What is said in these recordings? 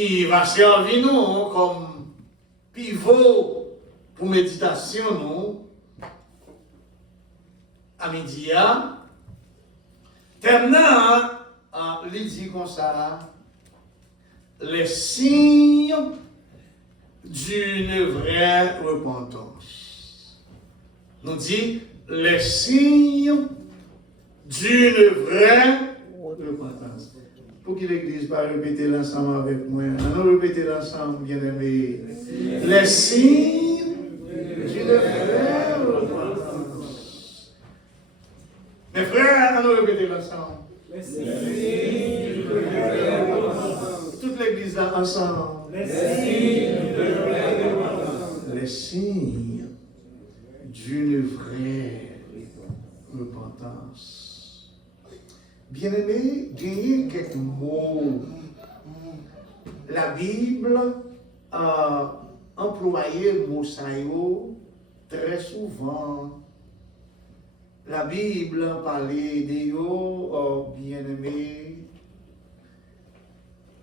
qui va servir nous comme pivot pour méditation nous à midi. Terminant, il dit comme ça, les signes d'une vraie repentance. Nous dit les signes d'une vraie repentance. Pour que l'Église va répéter l'ensemble avec moi. Allons répéter l'ensemble, bien-aimés. Les signes d'une vraie repentance. Mes frères, allons répéter l'ensemble. Les signes d'une vraie repentance. Toute l'Église là ensemble. Les signes d'une vraie repentance. Les signes d'une vraie repentance. Bien-aimé, gagner quelques mots. La Bible a employé le mot saïo très souvent. La Bible a parlé de yo, bien-aimé.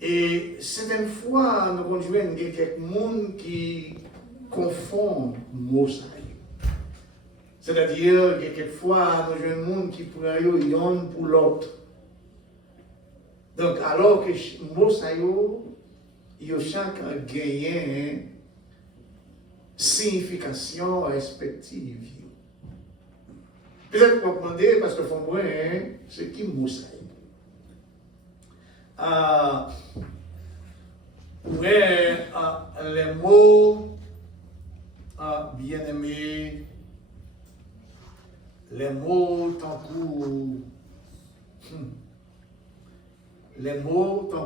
Et certaines fois, nous conduisons quelques monde qui confondent le mot saïo. C'est-à-dire que quelquefois, nous avons des gens qui prennent l'un pour l'autre. Donc, alors que le mot saïo, il y a chaque gagnant signification respective. Peut-être que vous comprenez, parce que pour moi, c'est qui le mot saïo? Les mots bien-aimés, les mots tant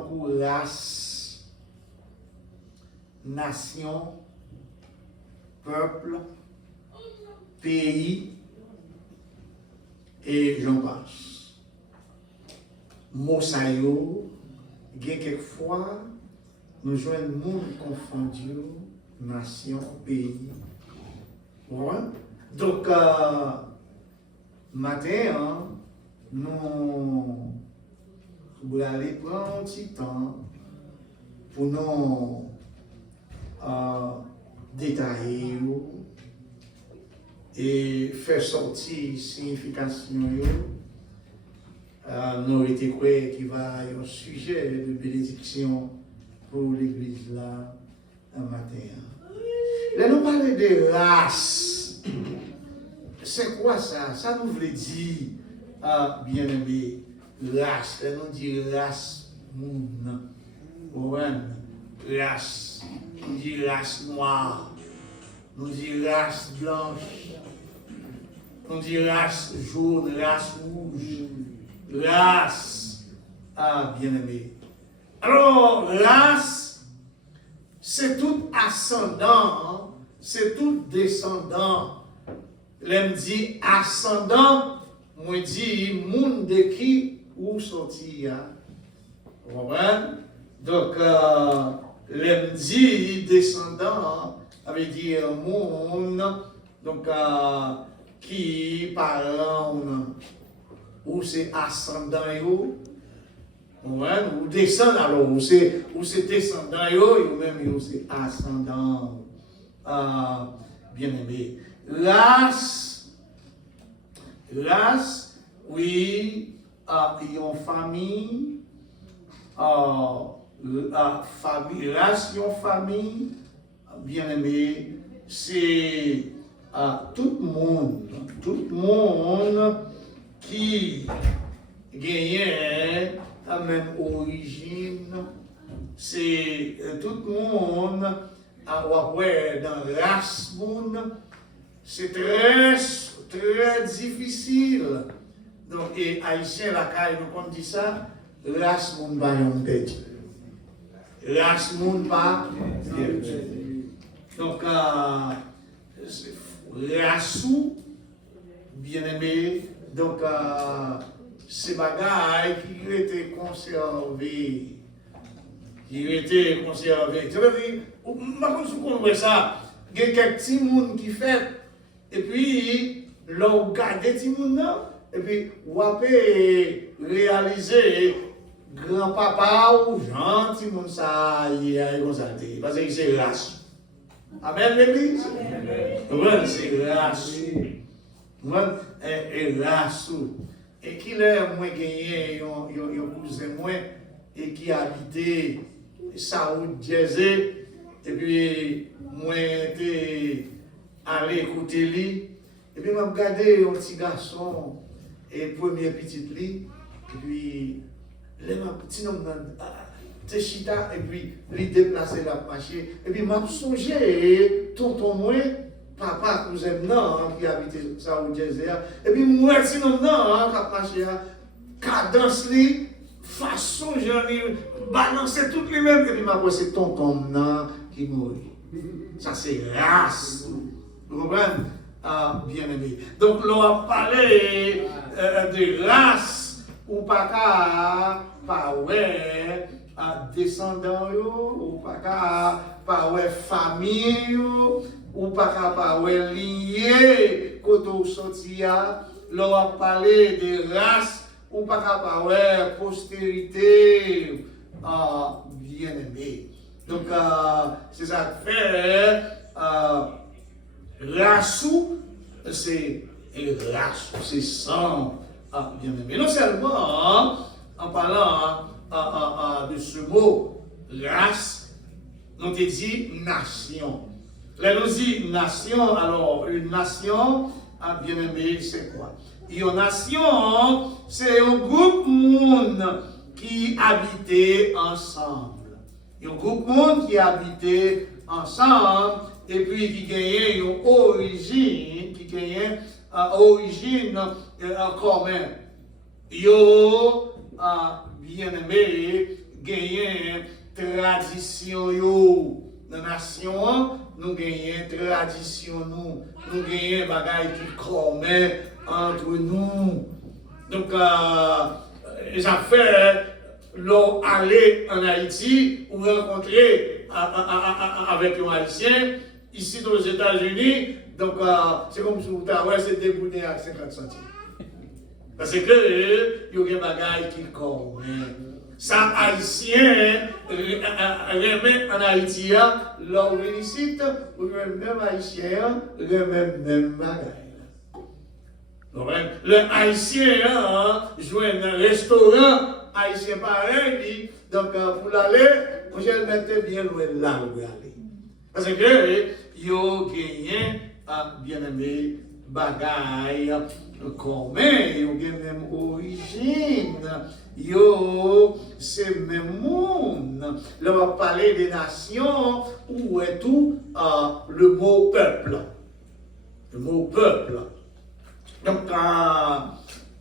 que race, nation, peuple, pays, et j'en passe. Mots saïo, quelquefois, nous jouons le monde confondu, nation, pays. Ouais. Donc, matin, nous allons prendre un petit temps pour nous détailler et faire sortir signification. Nous avons été croyés qu'il va y avoir un sujet de bénédiction pour l'église là, un matin. Là, nous parlons de race. C'est quoi ça? Ça nous veut dire, bien-aimé, race. Là, nous dit race moun. Race. Nous dit race noire. Nous dit race blanche. Nous dit race jaune, race rouge. Race, bien-aimé. Alors, race, c'est tout ascendant, c'est tout descendant. L'aime dit ascendant, moi dit moun de qui ou sorti. Vous comprenez? Donc, l'aime dit descendant, avait dit moun, donc, qui parle ou c'est ascendant ou descend alors, ou c'est descendant ou même c'est ascendant, bien-aimé. Race, oui, ils ont famille, race, ils ont famille, bien-aimé, c'est tout le monde qui gagnait la même origine, c'est tout le monde dans la race monde, c'est très, très difficile. Donc, et Haïtien, la caille, nous dit ça, race monde pas yon tête. Race monde pas donc, race bien-aimé, donc, ces bagailles qui étaient conservées. Tu veux dire, je comprends ça. Il y a quelques petits monde qui fait, et puis, l'on garde des petits monde, et puis, on peut réaliser grand-papa ou gentil, mon ça, il est comme ça, parce que c'est race. Amen, l'église? Oui, c'est race. Et race. Et qu'il est moins gagné, un cousin moins, et qui habitait Saoud Jersey, et puis moi j'étais allé écouter lui, et puis m'a regardé un petit garçon, et premier petit lit, et puis les petits noms de chita, et puis il déplacer la marché, et puis m'a songé tonton moi, papa cousin non qui habitait Saoud Jersey, et puis moi petit nom non qui marché, cadence li façon j'en ai balancé toutes les mêmes, et puis m'a c'est tonton non qui mourit. Ça c'est race. Vous comprenez? Bien aimé. Donc l'on a parlé de race ou pas ouais descendants ou pas ouais famille ou pas ouais lié quand on sortit. L'on a parlé de race ou pas ouais postérité. Bien aimé. Donc, c'est ça que fait, rassou, c'est rassou, c'est sang, bien aimé. Non seulement, en parlant de ce mot, race, on te dit nation. Là, nous dit nation, alors, une nation, bien aimé, c'est quoi? Une nation, c'est un groupe de monde qui habitait ensemble. Il y a un groupe de monde qui habitait ensemble et puis qui gagnait une origine, en commun. Il y a bien aimé, gagné tradition dans la nation, nous gagnons tradition, nous gagnons bagaille qui commun entre nous. Donc, les affaires. L'on allait en Haïti ou rencontrer avec un Haïtien ici aux États-Unis, donc c'est comme si vous c'est débouté à 50 centimes. Parce que il y a des bagailles qui comptent. Ça, Haïtien, remet en Haïti, l'on félicite, ou même Haïtien, remet même bagaille. Le Haïtien joue un restaurant. Haïtien pareil, donc pour l'aller, je vais le mettre bien loin là où aller. Parce que yo gagné bien aimé bagaille commun, yo gagné même origine, yo c'est même monde. Là on va parler des nations où est tout le mot peuple. Le mot peuple. Donc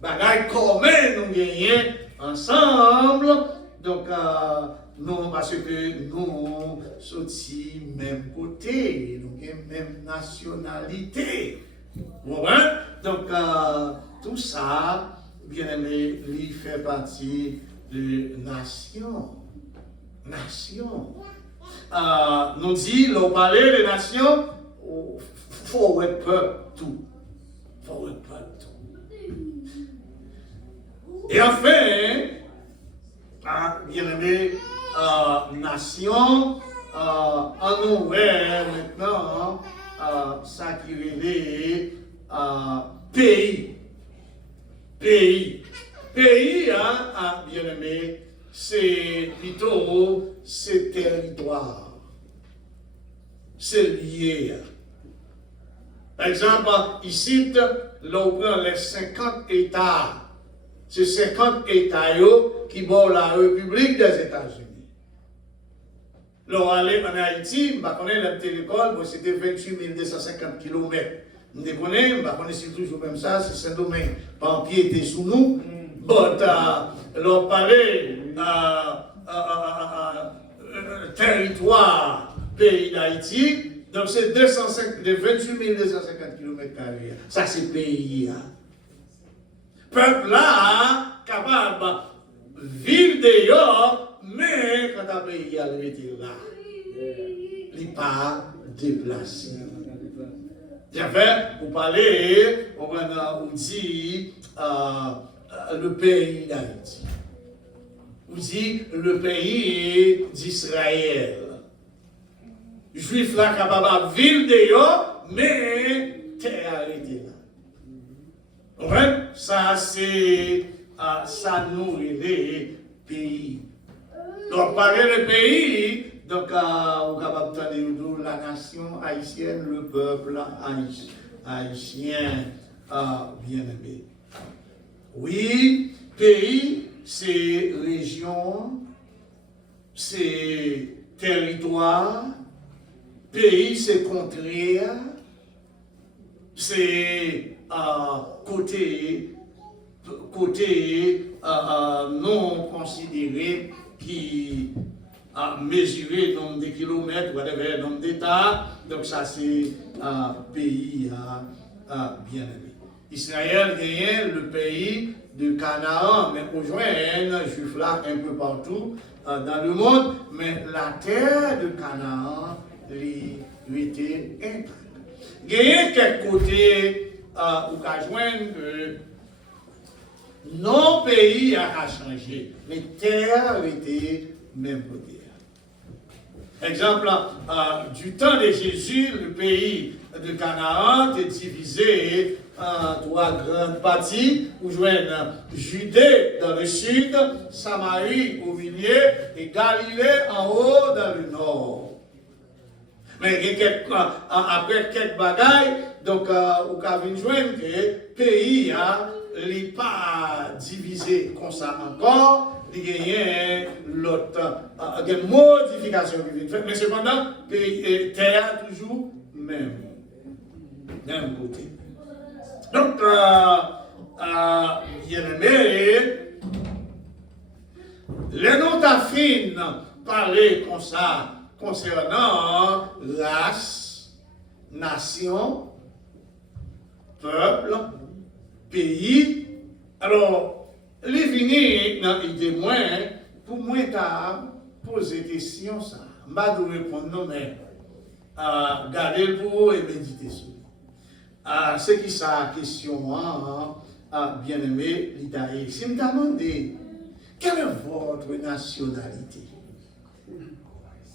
bagaille commun nous gagnons ensemble, donc nous, parce que nous sommes même côté, nous avons même nationalité. Voilà. Donc tout ça, bien aimé, il fait partie de nation. Nation. Nous dit, l'on parlait de nation, il faut être peuple tout. Faut être peuple tout. Et enfin, bien aimé, nation, en ouvert maintenant, ça qui relève pays. Pays. Pays, bien aimé, c'est plutôt c'est territoire. C'est lié. Par exemple, ici, l'on prend les 50 États. C'est 50 États qui vont la République des États-Unis. L'on allait en Haïti, je connais la télécole, c'était 28 250 km. Je connais si toujours comme ça, c'est Saint-Domingue. Par pied était sous nous. Bon, l'on parlait territoire pays d'Haïti, donc c'est 28 250 km. Ça, c'est pays. Peuple là, capable de vivre dehors, mais quand un pays a été là, il n'est pas déplacé. J'avais, vous parlez, on dit le pays d'Haïti. Ou dit le pays d'Israël. Juif là capable de vivre dehors, mais terre arrêtée là. Ouais, ça c'est ça nourrit les pays. Donc parler le pays, donc on est capable de la nation haïtienne, le peuple haïtien bien aimé. Oui, pays, c'est région, c'est territoire, pays, c'est contrée, c'est côté non considéré qui a mesuré nombre de kilomètres, whatever, nombre d'états. Donc ça c'est pays bien aimé. Israël gagne le pays de Canaan, mais on joint juif là un peu partout dans le monde, mais la terre de Canaan lui était intacte. Gagne quelques côtés où qu'a joindre non pays a changé, mais terre était même côté. Exemple, du temps de Jésus, le pays de Canaan était divisé en trois grandes parties, où joignent Judée dans le sud, Samarie au milieu et Galilée en haut dans le nord. Mais après quelques bagailles, donc au Calvin joint que le pays n'est pas divisé comme ça encore, il y a l'autre modification qui vient faire, mais cependant, pays terre toujours même côté. Donc, bien aimé, les noms d'affines parler comme ça concernant race, nation, peuple, pays. Alors, les venir dans l'idée moins, pour moi, poser des questions, ça. Je ne vais pas répondre, non, mais garder pour et méditer sur. C'est qui ça, question, bien aimé, l'Italie. Si je me demande, quelle est votre nationalité?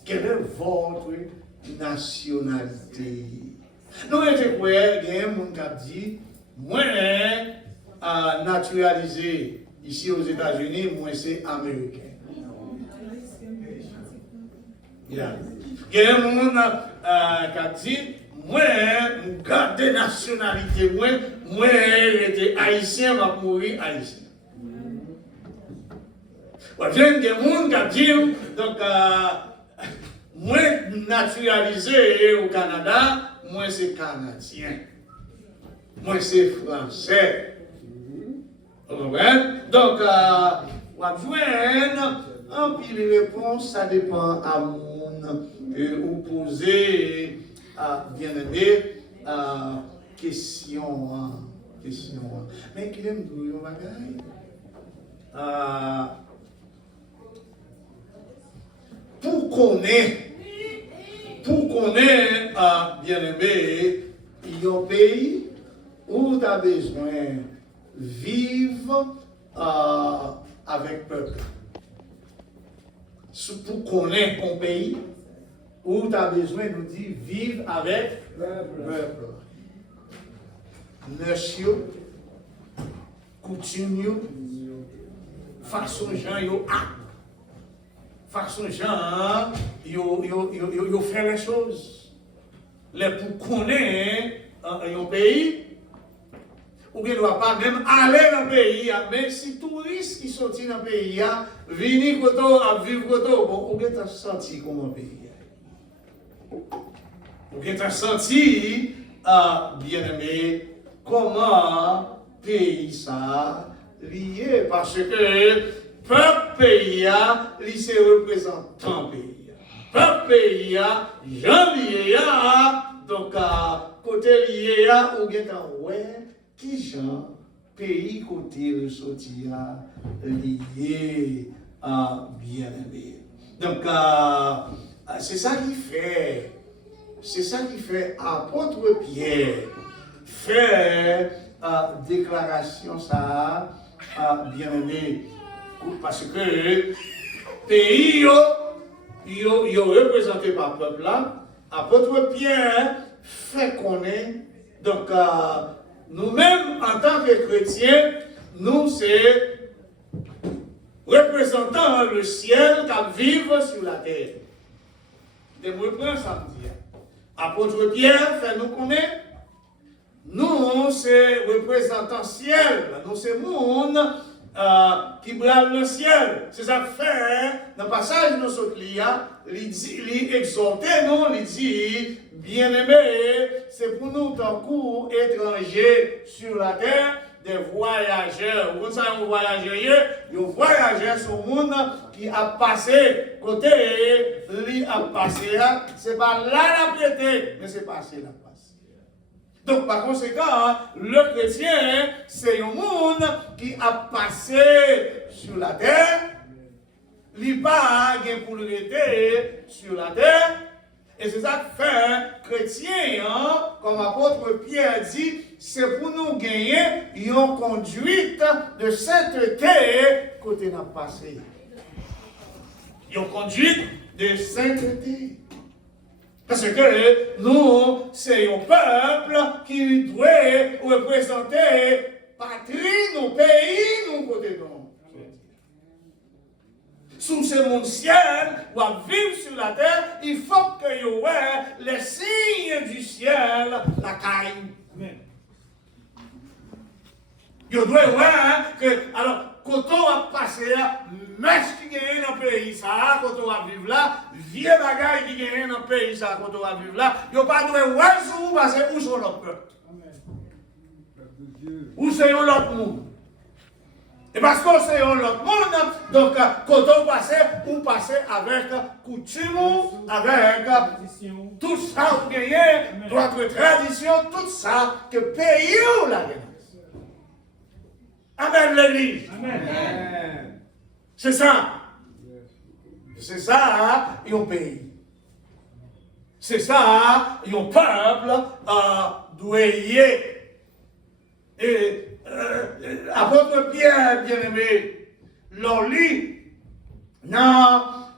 Quelle est votre nationalité? Nous, il y a un monde qui a dit, moi, naturalisé ici aux États-Unis, moi, c'est américain. Il y a un monde qui a dit, moi, je garde nationalité, moi, j'étais haïtien, je vais mourir haïtien. Il y a des gens qui a dit, donc, moi, naturalisé au Canada, moi, c'est canadien. Moi, c'est français. Donc, on va joindre un pile de réponse, ça dépend à mon ou poser bien aimé question. Mais qui aime dire un bagage? Pour connaître, bien aimé, il y a un pays où tu as besoin de vivre avec peuple. Pour connaître un pays où tu as besoin de dire vivre avec peuple. Nation, coutume, façon gens yo façon gens yo fait les choses. Les pour connaître un pays, ou bien ne doit pas même aller dans le pays, mais si touristes qui sont dans le pays, viennent à vivre bon, ou bien tu as senti comme un pays. Ou bien tu as senti, bien aimé, comment pays ça lié, parce que peuple pays, il se représentant pays. Peuple pays, janvier, donc côté lié, ou bien ouais, qui gens pays côté le sorti lié bien aimé. Donc c'est ça qui fait apôtre Pierre faire déclaration ça bien aimé parce que pays yo représenté par le peuple là, apôtre Pierre fait connaître, donc nous-mêmes en tant que chrétiens, nous c'est représentant le ciel qui vivent sur la terre. De moi prendre samedi. Apôtre Pierre fait nous connaître, nous c'est représentant ciel, nous c'est monde qui brave le ciel. C'est ça que fait, dans le passage de notre lia, il exhorte nous, il dit, bien-aimés, c'est pour nous, tant coup, étrangers sur la terre, des voyageurs. Vous savez, vous voyageurs, vous voyageurs sur le monde qui a passé, côté, lui a passé là, c'est pas là la piété, mais c'est passé là. Donc, par conséquent, le chrétien, c'est un monde qui a passé sur la terre, il n'a pas pour le rester sur la terre, et c'est ça que fait chrétien, comme l'apôtre Pierre dit, c'est pour nous gagner une conduite de sainteté côté n'a passé. Une conduite de sainteté. Parce que nous, c'est un peuple qui doit représenter patrie, nos pays, nos côtés nous. Sous ce monde ciel, ou à vivre sur la terre, il faut que vous ayez les signes du ciel, la caille. Vous doit voir que, alors, quand on va passer là, mestre qui gagne dans le pays, ça, quand on va vivre là, vieux bagaille qui gagne dans le pays, ça, quand on va vivre là, vous n'avez pas de voir sur vous parce que où sont l'autre peuple. Où c'est l'autre monde. Et parce que c'est l'autre monde, donc, quand on passe, on passe avec coutume, avec tout ça, vous gagnez, notre tradition, tout ça, que pays ou la gagne. Amen, l'Église. Amen. C'est ça. C'est ça, un pays. C'est ça, un peuple doué. Et apôtre Pierre, bien-aimé, l'on lit dans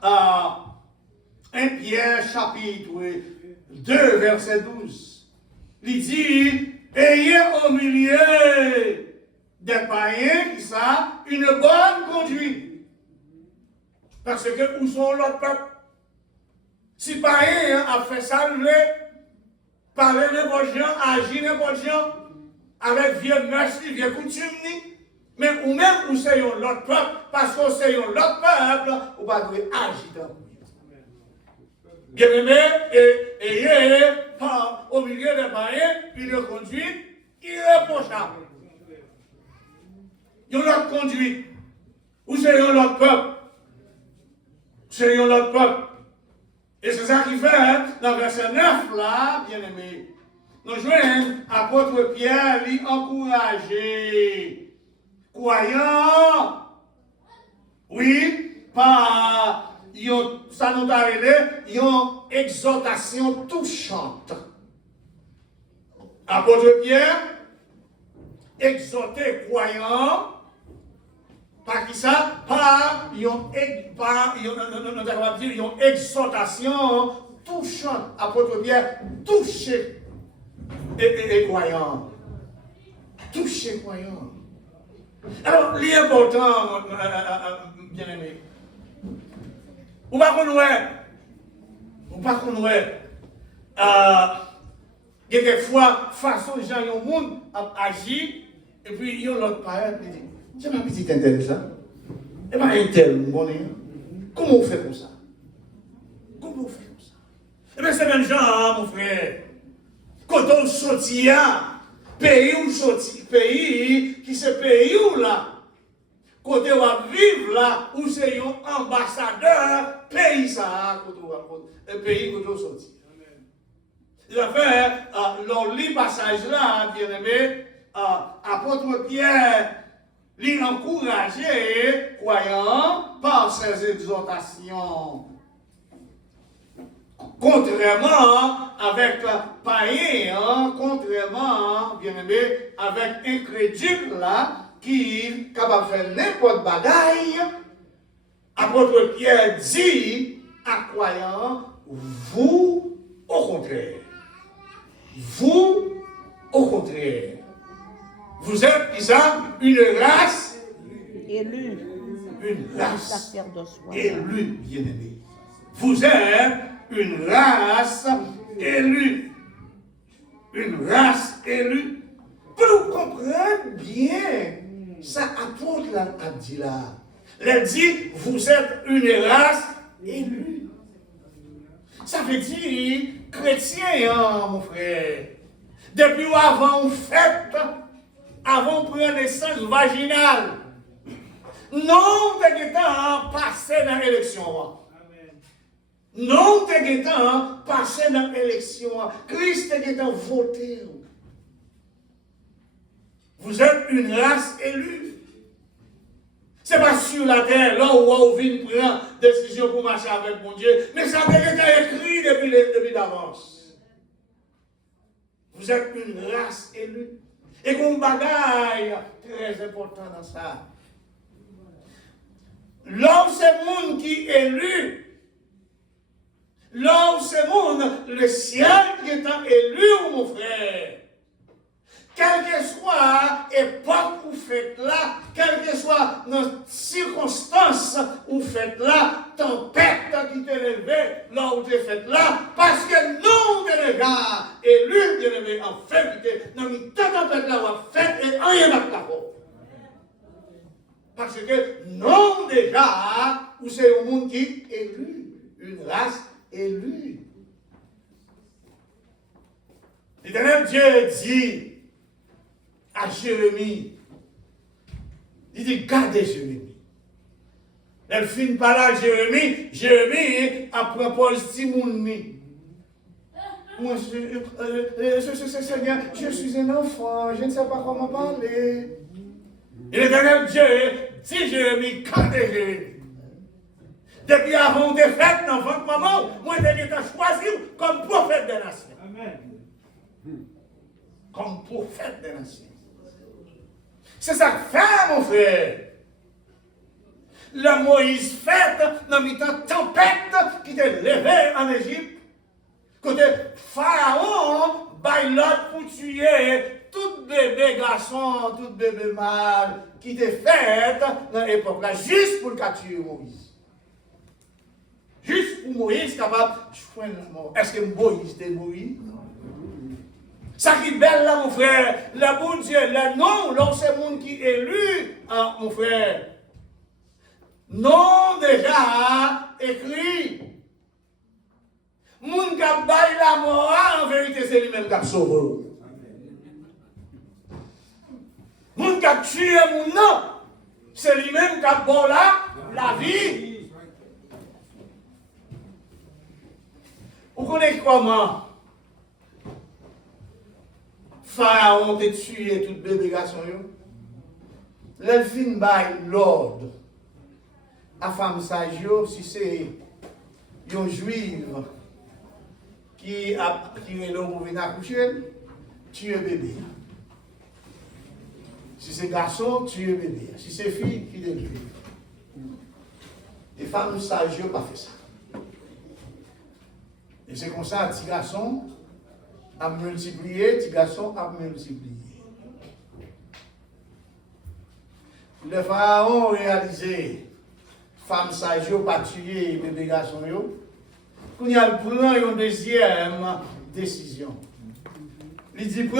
1 Pierre chapitre 2, verset 12. Il dit, ayez au milieu des païens qui savent une bonne conduite. Parce que où sont leurs peuples? Si païen a fait saluer, parler n'importe gens, agir n'importe gens, avec vieux merci, vieux coutume, mais ou même où c'est l'autre peuple, parce que c'est l'autre peuple, ou pas doit agir dans le bien-aimé, et au milieu des païens, une conduite irréprochable. Il y a l'autre conduite. Ou c'est l'autre peuple. C'est l'autre peuple. Et c'est ça qui fait, dans le verset 9, là, bien aimé, nous joignons apôtre Pierre, lui encourager, croyants, oui, par, ça nous a aidé, une exhortation touchante. Apôtre Pierre, exhorter croyants, par qui ça? Par une exhortation touchante. Apôtre Pierre, toucher et croyants. Toucher croyants. Alors, l'important, bien aimé, ou pas qu'on quelquefois, façon dont le monde agit, et puis il y a l'autre parent qui dit, c'est ma petite intéressant. Et bien, un tel, comment on fait comme ça? Comment on fait comme ça? Eh bien, c'est même genre, mon frère. Quand on sortit, pays où sortit, pays qui c'est pays où là, quand on va vivre là, où c'est un ambassadeur, pays ça, un pays où on sortit. Il a fait, l'on lit passage là, bien aimé, apôtre Pierre, l'y encourager, croyant, par ses exhortations. Contrairement avec païen, contrairement, bien aimé, avec incrédule là, qui est capable de faire n'importe bagaille, apôtre Pierre dit à croyants, vous, au contraire. Vous, au contraire. Vous êtes, qui ça, une race élue. Une race élue, bien-aimée. Vous êtes une race élue. Une race élue. Pour nous comprendre bien, ça apporte la dit là. Elle dit, vous êtes une race élue. Ça veut dire, chrétien, hein, mon frère. Depuis avant on fête, avant de prendre naissance vaginale. Non, t'es temps passé dans l'élection. Non, t'es temps passé dans l'élection. Christ t'es temps voté. Vous êtes une race élue. Ce n'est pas sur la terre, là où on vient prendre décision pour marcher avec mon Dieu, mais ça a été écrit depuis d'avance. Vous êtes une race élue. Et qu'on bagaille très important dans ça. L'homme, c'est le monde qui est élu. L'homme, c'est le monde, le ciel qui est élu, mon frère. Quelle que soit l'époque où vous faites là, quelle que soit nos circonstances où vous faites là, tempête qui t'est levée, là où vous faites là, parce que non de l'égard, élu, bien aimé, en vérité, non, mais toute tempête là où vous faites, et rien n'a pas faute. Parce que non déjà, où c'est un monde qui est élu, une race élue. L'Éternel Dieu dit à Jérémie, il dit, gardez Jérémie. Elle finit par là, Jérémie a proposé Timouni. Moi, Seigneur, je suis un enfant, je ne sais pas comment parler. Et l'Éternel Dieu dit, Jérémie, gardez Jérémie. Depuis avant des fêtes, dans votre maman, moi, j'ai été choisi comme prophète des nations. Amen. Comme prophète des nations. C'est ça que fait, mon frère. Le Moïse fait dans le temps tempête qui était levée en Égypte. Côté Pharaon, bail l'autre pour tuer tout bébé garçon, tout bébé mâle qui était fait dans l'époque là, juste pour le cas tuer Moïse. Juste pour Moïse capable de choisir la mort. Est-ce que Moïse était Moïse? Ça qui est belle là, mon frère, le bon Dieu, le nom, là, c'est le monde qui est élu, hein, mon frère. Non, déjà, écrit. Moun qui a baillé la mort, en vérité, c'est lui-même qui a sauvé. Moun qui a tué mon nom, c'est lui-même qui a bon la vie. Vous connaissez comment? Pharaon a tué tout bébé garçon. L'elfine baille l'ordre à femme sage, si c'est une juive qui est là pour venir accoucher, tuer bébé. Si c'est garçon, tuer bébé. Si c'est fille, qui est juive. Les femmes sages n'ont pas fait ça. Et c'est comme ça, petit garçon a multiplié, petit garçon a multiplié. Le pharaon réalisé, femme sage, pas tuer bébé garçon, quand il a prend une deuxième décision. Il dit, prends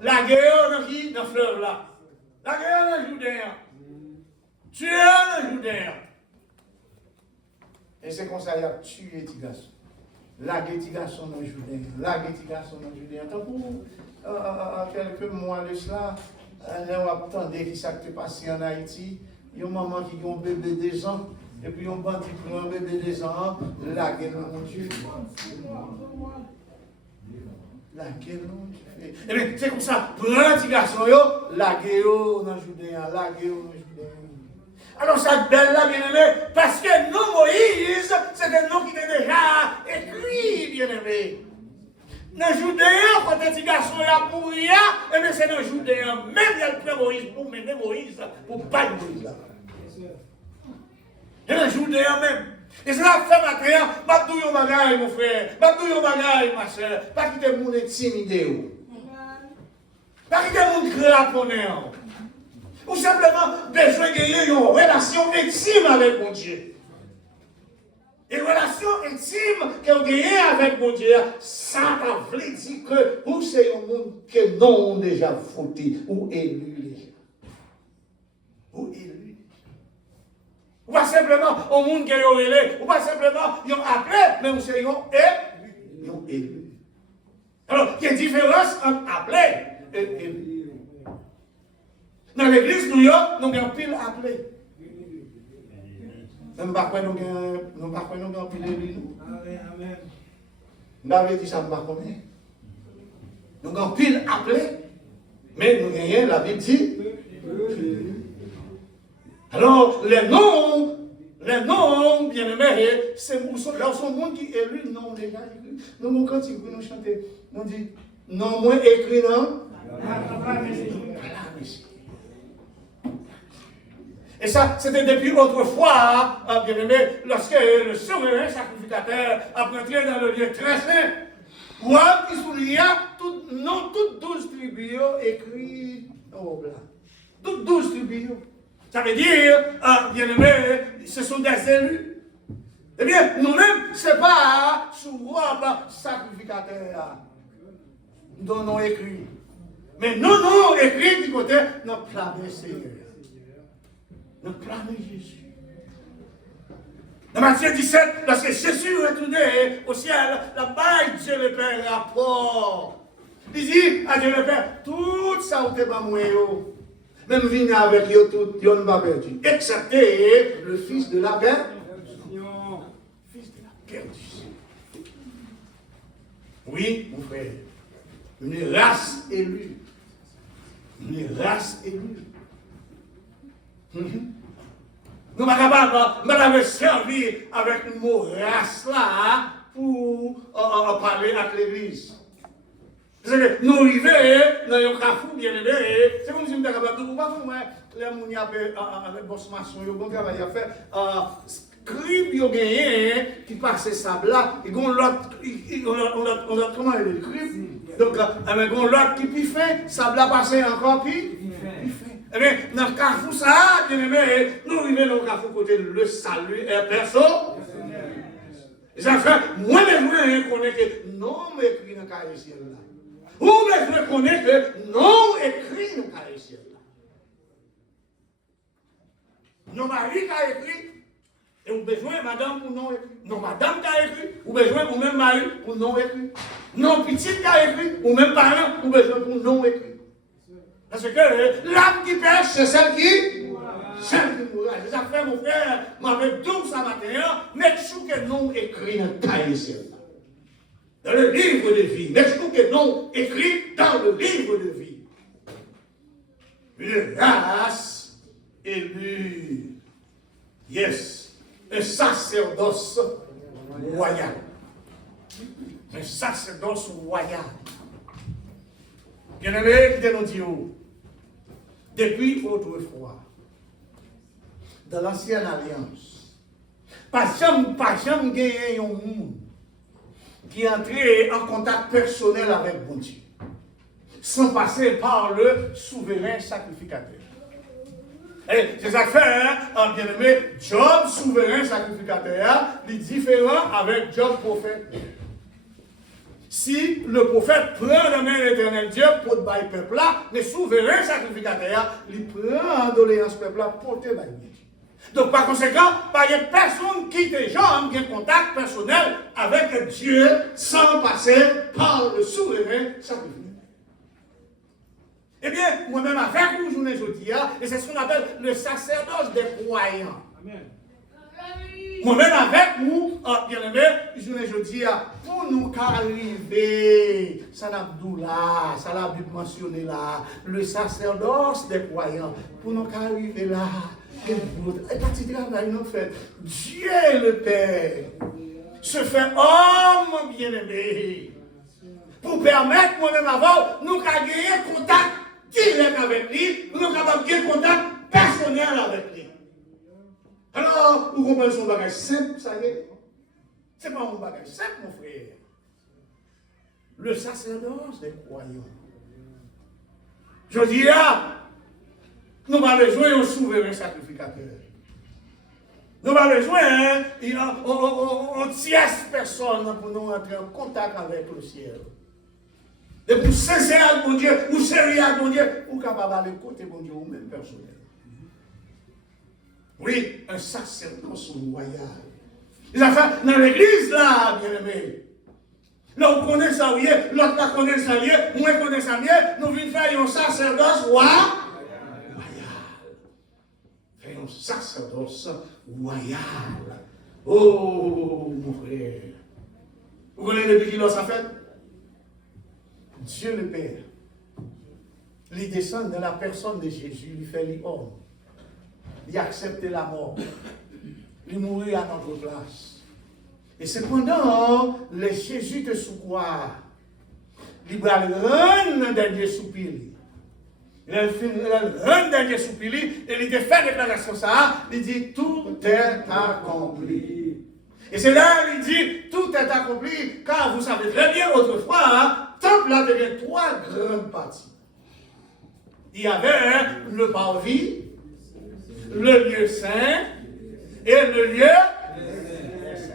la guerre dans qui? Dans le fleuve là. La guerre dans le Judéen. Tuer dans le Judéen. Et c'est comme ça qu'il a tué petit garçon. La guerre sont dans le Judéen. La guerre sont dans le Judéen. Tant pour quelques mois de cela, on attendait qui s'est passé en Haïti. Il y a un maman qui a un bébé de 2 ans. Et puis on bandit qui prend un bébé de 2 ans. La guerre, mon Dieu. La guerre, mon Dieu. Et bien, c'est comme ça. Prends un petit garçon, la guerre dans le Judéen. La guerre dans le Judéen. Alors, ça belle là, bien aimé, parce que nous, Moïse, c'est un nom qui était déjà écrit, bien aimé. Dans Judéen, quand un petit garçon a pour rien, et bien c'est dans Judéen, même il y a le père Moïse pour mener Moïse, pour pas Moïse là. Et dans Judéen même. Et c'est la femme à créer, pas tout yon bagaille, mon frère, pas tout yon bagaille, ma soeur, pas quitter mon intimidé. Pas quitter mon craponner. Ou simplement besoin de gagner une relation intime avec mon Dieu. Une relation intime que vous gagnez avec mon Dieu, ça veut dire que vous c'est un monde que non déjà foutu ou élu déjà. Ou élu. Ou pas simplement un monde qui est relé, ou pas simplement ils ont appelé, mais vous c'est un élu. Alors, il y a une différence entre appelé et élu. Dans l'église, nous avons pile appelé. Nous ne pouvons pas pile élu. Nous avons dit ça, nous ne pouvons pas. Nous avons pile appelé, mais nous avons la Bible dit. Alors, les noms, bien-aimés, c'est le monde qui est élu, non déjà écrit. Nous, quand nous chantons, nous disons, non, moins écrit, non. Et ça, c'était depuis autrefois, bien-aimé, lorsque le souverain sacrificateur a entré dans le lieu très saint, où il soulignait toutes 12 tribus écrites au blanc. Toutes 12 tribus. Ça veut dire, bien-aimé, ce sont des élus. Eh bien, nous-mêmes, ce n'est pas sous robe sacrificateur dont nous écrit. Mais nous écrit du côté de notre plan de Seigneur. Notre plan de Jésus. Dans Matthieu 17, lorsque Jésus est retourné au ciel, là-bas, Dieu le Père rapporte. Il dit à Dieu le Père, tout ça, on ne pas moi. Même venir avec eux, tout, ils n'ont pas perdu. Excepté le fils de la perdition. Fils de la perdition. Oui, mon frère. Une race élue. Une race élue. Nous ne sommes pas capables de servir avec le mot race là pour parler avec l'église. Nous arrivons dans un carrefour bien aimé, c'est comme si nous étions capables de nous les gens avec boss maçon, ils ont bon travail à faire. Crib, ils ont gagné, qui passe ça là, ils ont l'autre, comment il est le crib? Donc, ils ont l'autre qui puis fait, ça là passé encore puis fait. Eh bien, dans le carrefour, ça, bien aimé, nous arrivons dans le carrefour côté le salut est perso. Les enfants, moi, les gens connaissent que non, mais écrit dans le carré ciel là. Ou les gens connaissent que non, écrit dans le carré ciel là. Nos maris qui a écrit, et vous besoin madame pour non écrit. Non, madame qui a écrit, vous besoin ou même mari pour non écrit. Non, petite qui a écrit, ou même parent, vous besoin pour non écrit. Parce que l'âme qui pêche, c'est celle qui mourra. Les affaires, mon frère, m'avait dit ça matin, mais sous que non écrit dans le cahier ciel. Dans le livre de vie. Mais sous que non écrit dans le livre de vie. Une race élue. Yes. Un sacerdoce royal. Un sacerdoce royal. Bien-aimé, qui nous dit depuis autrefois, dans l'ancienne alliance, pas jamais gagné un monde qui entrait en contact personnel avec bon Dieu, sans passer par le souverain sacrificateur. Et c'est ça que fait, bien-aimé, Job souverain sacrificateur, est différent avec Job prophète. Si le prophète prend la main de l'éternel Dieu pour le bail peuple là, le souverain sacrificateur, il prend en doléance peuple là pour te bailler. Donc par conséquent, il n'y a personne qui déjà a un contact personnel avec Dieu sans passer par le souverain sacrificateur. Eh bien, moi-même avec vous, je vous dis, et c'est ce qu'on appelle le sacerdoce des croyants. Amen. Moi-même avec vous, bien-aimé, je dis, pour nous arriver, ça n'a là, ça l'a mentionné là, le sacerdoce des croyants, pour nous arriver là, et petit travail nous fait, Dieu le Père se fait homme bien-aimé, pour pour permettre moi-même avant, nous avons gagné contact direct avec lui, nous avons gagné contact personnel avec lui. Alors, vous comprenez son bagage simple, ça y est. Ce n'est pas un bagage simple, mon frère. Le sacerdoce des croyants. Je dis là, nous avons besoin d'un souverain sacrificateur. Nous avons besoin d'une tierce personne pour nous entrer en contact avec le ciel. Et pour sincère avec mon Dieu, pour sérieux avec mon Dieu, pour capable d'aller côté mon Dieu ou même personnel. Oui, un sacerdoce royal. Ils ont fait dans l'église là, bien aimé. Là, on connaît ça mieux, l'autre la connaît ça mieux, moi connais ça mieux, nous venons faire un sacerdoce royal. Faire un sacerdoce royal. Oh, mon frère. Vous connaissez depuis qui l'a ça fait? Dieu le Père. Il descend dans la personne de Jésus, il fait l'homme. Il accepte la mort. Il mourit à notre place. Et cependant, le Jésus te soucoua. Il va rendre dernier soupir. Il rend dernier soupir et il fait déclaration ça. Il dit tout est accompli. Et c'est là il dit tout est accompli. Car vous savez très bien autrefois, temple là devient trois grandes parties. Il y avait le parvis, le lieu saint et le lieu saint.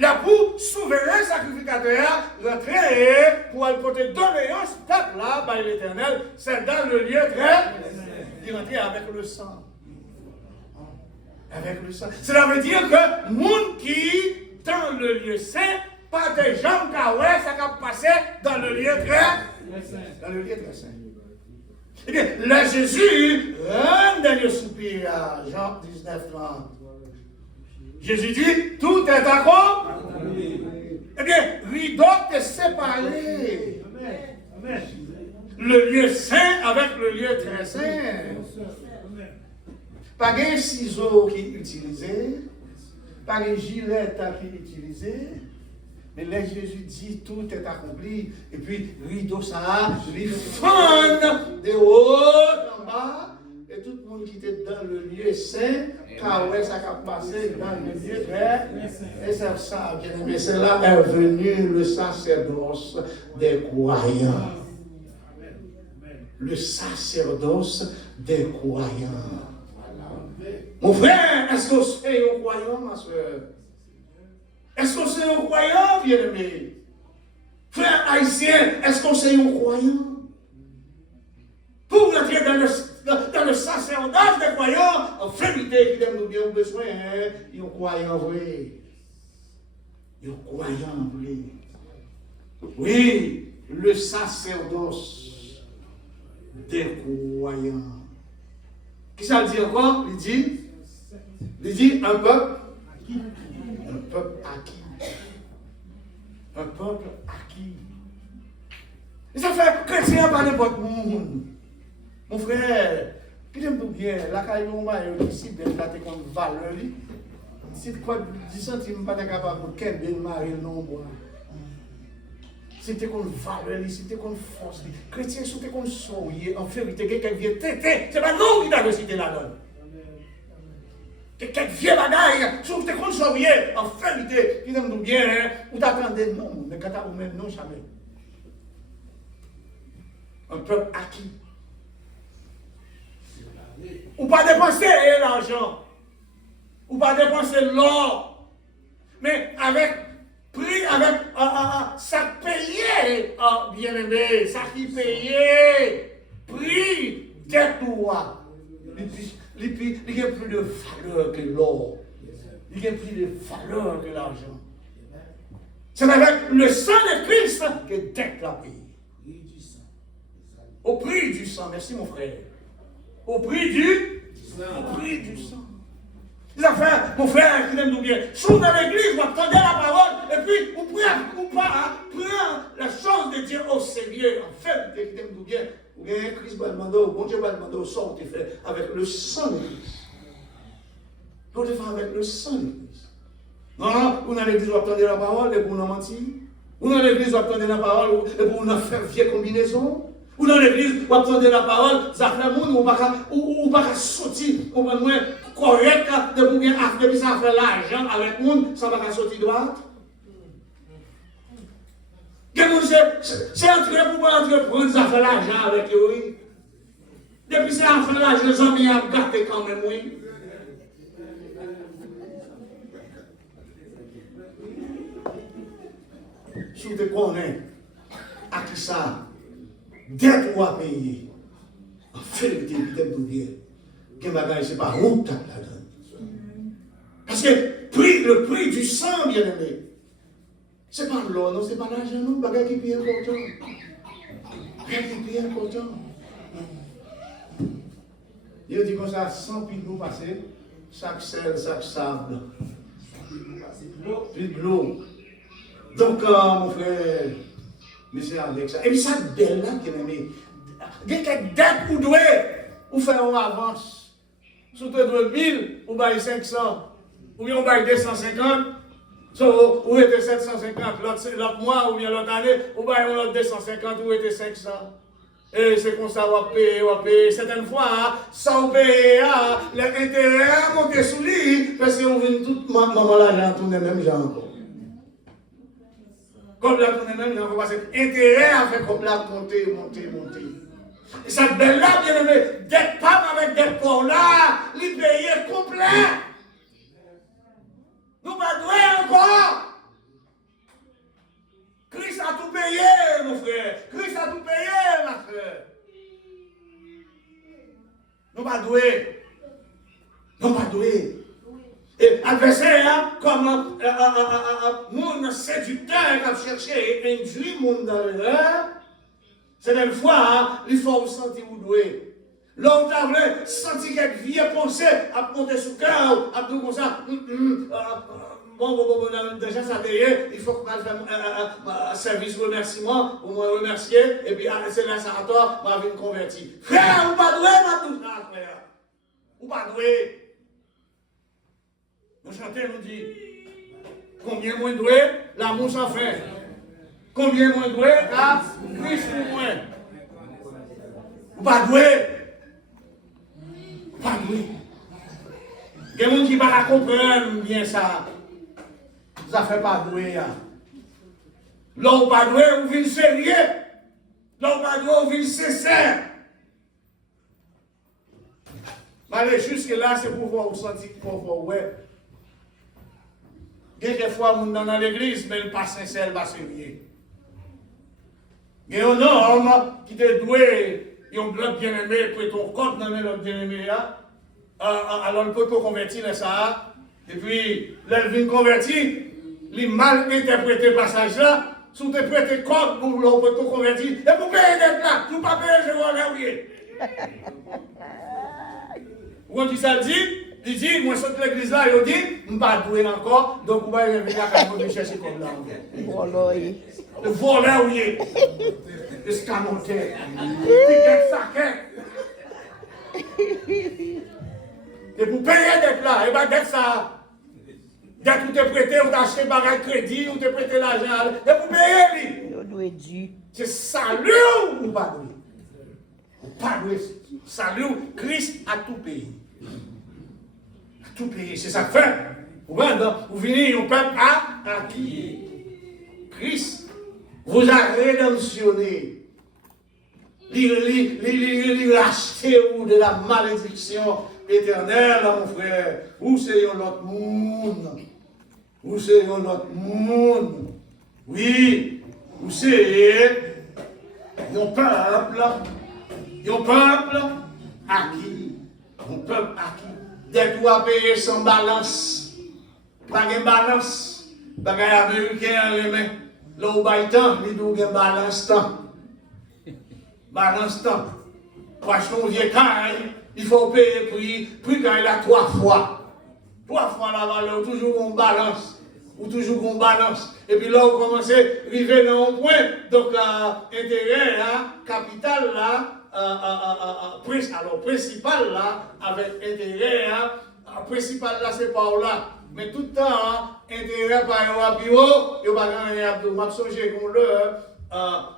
Là pour souverain sacrificateur rentrer pour apporter doléance peuple là par l'Éternel, c'est dans le lieu très il rentrait avec le sang. Avec le sang. Cela veut dire que monde qui dans le lieu saint, pas des gens qui ça va passer dans le lieu très saint. Dans le lieu très saint. Eh bien, là, Jésus rend dernier soupir à Jean 19, 30. Jésus dit, tout est accompli. Eh bien, rideau est séparé. Le lieu saint avec le lieu très saint. Pas de ciseaux qui utilisés, pas de gilet qui utilisé. Mais là, Jésus dit, tout est accompli. Et puis, rideau, ça, il fend de haut en bas. Et tout le monde qui était dans le lieu saint, car ouais, ça a passé dans le lieu très. Et c'est ça, bien aimé. C'est là est venu le sacerdoce des croyants. Le sacerdoce des croyants. Mon frère, est-ce que c'est un croyant, ma soeur? Est-ce que c'est un croyant, bien-aimé? Frère haïtien, est-ce que c'est un croyant? Pour entrer dans le sacerdoce des croyants, en vérité, qui aime bien besoin, il y a un croyant vrai. Il y a un croyant vrai. Oui, le sacerdoce des croyants. Qui ça dit encore? Il dit un peuple. Un peuple acquis. Un peuple acquis. Et ça fait chrétien par n'importe monde. Mon frère, qui aime tout bien, la caillou ici, bien, là, t'es comme valeur. Si tu crois 10 centimes, pas capable de qu'elle bien marier, non, moi. Si tu comme valeur, si tu comme force, chrétien, si tu comme sourire, en vérité, quelqu'un vient têter, c'est pas nous qui t'avons cité la donne. Quelqu'un vient bagaille, si tu comme sourire, en vérité, qui t'aime bien, ou t'attendais non, mais quand t'as ou même non, jamais. Un peuple acquis. Ou pas dépenser l'argent, ou pas dépenser l'or, mais avec prix, avec ça payé, bien-aimé, ça qui payé, prix, tais-toi. Il y a plus de valeur que l'or, il y a plus de valeur que l'argent. C'est avec le sang de Christ que dette la paye. Au prix du sang, merci mon frère. Au prix du sang. Les affaires, mon frère, qui aime nous bien. Si vous dans l'église, vous attendez la parole, et puis vous prenez la chose de Dieu au sérieux. En fait, qui aime nous bien. Vous avez Christ va demander, bon Dieu va demander au sort qui fait avec le sang de Christ. Vous devez faire avec le sang de Christ. Non, vous dans l'église, vous attendez la parole, et vous n'en mentez. Ou dans l'église, vous attendez la parole, et pour nous faire vieille combinaison. Ou dans l'église, vous attendez la parole, ça fait le monde, ou pas sortir, au moins correct, de pour bien affaire, ça fait l'argent avec le monde, ça va pas sortir droite. C'est entrer pour pas entreprendre, ça fait l'argent avec eux, oui. Depuis ça fait l'argent, les amis ont gâté quand même, oui. Si vous te connaissez, à qui ça, dès qu'on va payer, en fait, peut-être vous dire, que bagage, c'est pas honte là-dedans. Parce que le prix du sang, bien aimé, c'est pas l'eau, non, c'est pas l'argent, non, bagage qui est plus important. Bagage qui est plus important. Il dit comme ça, sans puis nous passer, chaque sel, chaque sable, puis de l'eau. Donc, mon frère, monsieur Alex, et puis ça, belle là, qui est aimé. Il y a quelques dates pour douer, ou faire une avance. Si vous avez 1000, vous baillez 500, ou bien vous baillez 250, ou êtes 750, l'autre mois, ou bien l'autre année, vous baillez l'autre 250, ou êtes 500. Et c'est comme ça, on va payer. Certaines fois, sans payer, l'intérêt a monté sous lui, parce qu'on vient tout, maman là, j'ai tourné même gens encore. Comme là, tourné même gens, parce que l'intérêt a fait comme là, monter. Et cette belle-là, bien aimé, d'être pas avec des pauvres là, les payer complet. Nous pas doués encore. Christ a tout payé, mon frère. Christ a tout payé, ma frère. Nous pas doués. Et adversaire, comme mon séducteur qui a cherché et induit mon dans l'erreur, c'est une fois, il faut sentir vous doué. L'autre a voulu sentir quelque vieille pensée à monter sous cœur, à tout comme ça. Bon, déjà ça payé, il faut qu'on fasse un service remerciement, pour me remercier, et puis c'est là, ça à toi, ma vie convertie. Frère, ou pas doué, ma tout ça, frère. Ou pas doué. Nous chantons, nous dit, combien moins doué, l'amour sans fin. Combien moins doué, là, Christ pour moins. Ou pas doué. Ou pas doué. Il y a des gens qui ne peuvent pas comprendre bien ça. Ça ne fait pas doué. L'homme pas doué, ou vient sérieux. L'homme pas doué, ou vient sincère. Mais jusque là, c'est pour voir, vous sentir pour voir, ouais. Quelquefois, on est dans l'église, mais il n'est pas sincère, il n'est pas sérieux. Il y a un homme qui te doué, il y a un bloc bien-aimé, pour ton compte dans l'autre bien-aimé, alors il peut te convertir ça. Et puis, là, il vient convertir. Les mal interprété le passage là, si vous interprétez compte pour le convertir, et vous payez des plats, vous ne pas payer, je vais aller où on dit ça, il dit, moi, je suis à l'église là, il dit, je ne vais pas douer encore, donc vous allez venir à la chercher comme là. Le voleur, oui. Le scamoteur. Le saquet. Et vous payez des plats, et bien dès ça. Dès que vous te prêtez, vous achetez un crédit, vous te prêtez l'argent, et vous payez. C'est salut ou pas doué? Pas doué. Salut, Christ a tout payé. A tout payé, c'est ça que fait. Vous venez au peuple à qui? Christ vous a rédemptionné. Il racheté de la malédiction éternelle, mon frère. Où c'est l'autre monde? Où c'est l'autre monde? Oui, où c'est mon peuple acquis. Mon peuple acquis. Dès que tu as payé sans balance, pas de balance, bagay américain, les mains, là où il y a temps, il y a balance temps. Balance temps. Parce qu'on vient il faut payer prix quand il a 3 fois. 3 fois la valeur, toujours on balance. Ou toujours on balance. Et puis là, on commence à arriver dans un point. Donc, intérêt, capital, là, alors principal, là, avec intérêt, principal, là, c'est par là. Mais tout le temps, intérêt par eux, ils n'ont pas gagné à tout. Je me souviens qu'on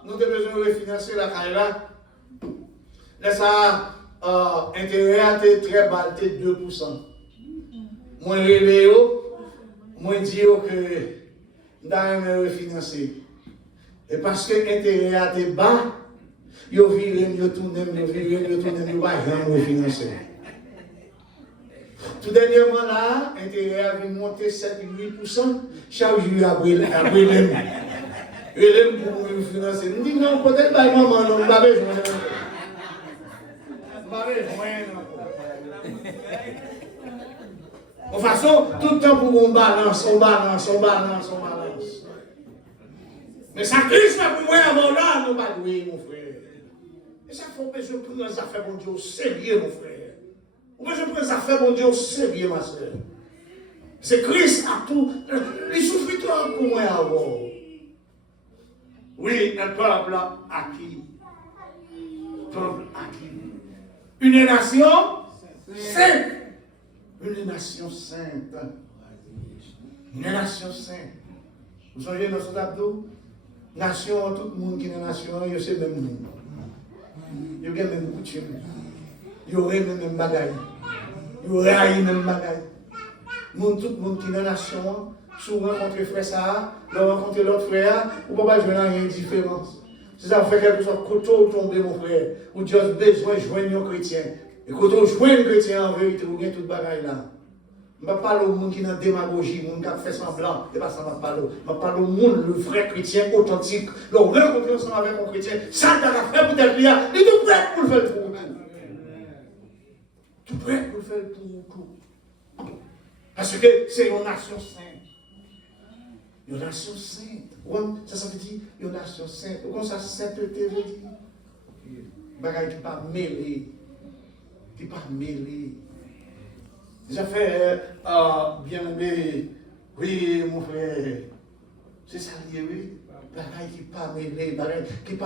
nous avons besoin de refinancer la caille là. Là, ça, intérêt a été très bas, 2%. Moi, je dis que nous devons refinancer. Et parce que l'intérêt a été bas, ils ont viré, ils ont tourné, ils ont viré, ils ont tourné, ils ne vont pas refinancer. Tout dernièrement là, l'intérêt avait monté 7-8%. Chaque jour, après l'homme. Et l'homme pour me financer. Je dis non, peut-être pas maman, non, pas besoin. Pas besoin. De toute façon, tout le temps pour on balance. Mais ça crise là pour moi avant là, nous pas doué, mon frère. Et ça faut que je prenne les affaires, bon Dieu, au sérieux, mon frère. Ou bien je prends les affaires, bon Dieu, au sérieux, ma soeur. C'est Christ à tout. Il souffre toi pour moi avant. Oui, un peuple acquis. Peuple acquis. Une nation sainte. Une nation sainte. Une nation sainte. Vous savez, dans ce abdo, nation, tout le monde qui est dans la nation, il sait même monde. Il y a même coutume. Il y aurait même bagaille. Il y aurait les mêmes bagaille. Tout le monde qui est dans la nation, si vous rencontrez frère ça, vous rencontrez l'autre frère, vous ne pouvez pas jouer dans une différence. Si ça fait quelque chose, quand vous tombez, mon frère, ou Dieu a besoin de joindre un chrétien. Et quand vous jouez un chrétien en vérité, vous gagnez toute bagaille là. Je ne parle pas au monde qui est dans la démagogie, le monde qui a fait semblant, c'est pas ça que je parle. Je parle au monde, le vrai chrétien authentique. Donc, rencontrer ensemble avec un chrétien, ça t'a fait pour tel prière, il est tout prêt pour le faire pour vous. Tout prêt pour le faire pour vous. Parce que c'est une nation sainte. Une nation sainte. Ça veut dire une nation sainte. Comment ça, sainteté veut dire? Bagaille qui n'est pas mêlé. Qui n'est pas mêlé. Déjà fait, bien aimé, oui, mon frère, c'est ça, oui. Bagaille qui n'est pas mêlé, bagaille qui n'est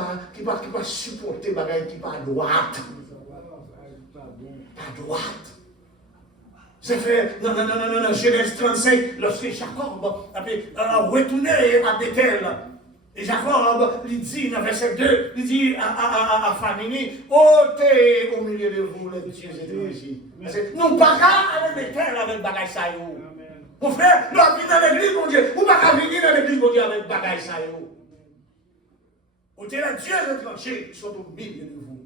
pas supporté, bagaille qui n'est pas droite. Pas droite. C'est fait, non, Genèse 35, lorsque Jacob a retourné à Bethel. Et Jacob, il dit dans verset 2, il dit à Famini, ôtez au milieu de vous les dieux étrangers. Nous ne pouvons pas aller Bethel avec bagaille saillot. Mon frère, nous avons dans l'église, mon Dieu. Nous ne pouvons pas venir dans l'église, mon Dieu, avec bagaille saillot. Ôtez les dieux étrangers qui sont au milieu de vous.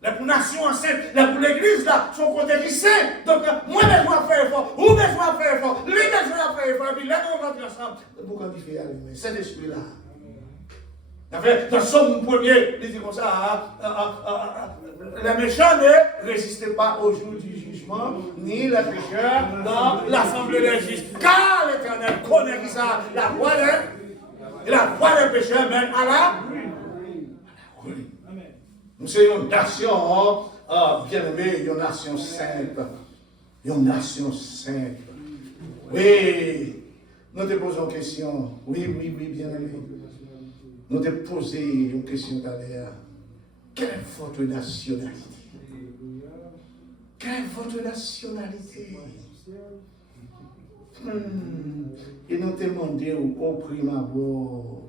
Là pour la nation enceinte, là pour l'église, là, son côté qui saint. Donc, moi, je dois faire effort, vous, je dois faire effort, lui, je dois faire effort, et puis là, nous, on rentre ensemble. Pourquoi il fait aller, mais cet esprit-là. Dans Somme 1er, il dit comme ça, les méchants ne résistent pas au jour du jugement, ni les pécheurs dans l'assemblée des justes. Car l'Éternel connaît qui ça, la voix des pécheurs mène à la ruine. Nous sommes une nation, bien-aimée, une nation sainte. Une nation sainte. Oui, nous te posons une question. Oui, bien-aimé. Nous te posons une question d'ailleurs. Quelle est votre nationalité? Quelle est votre nationalité? Et nous te demandons au prime abord.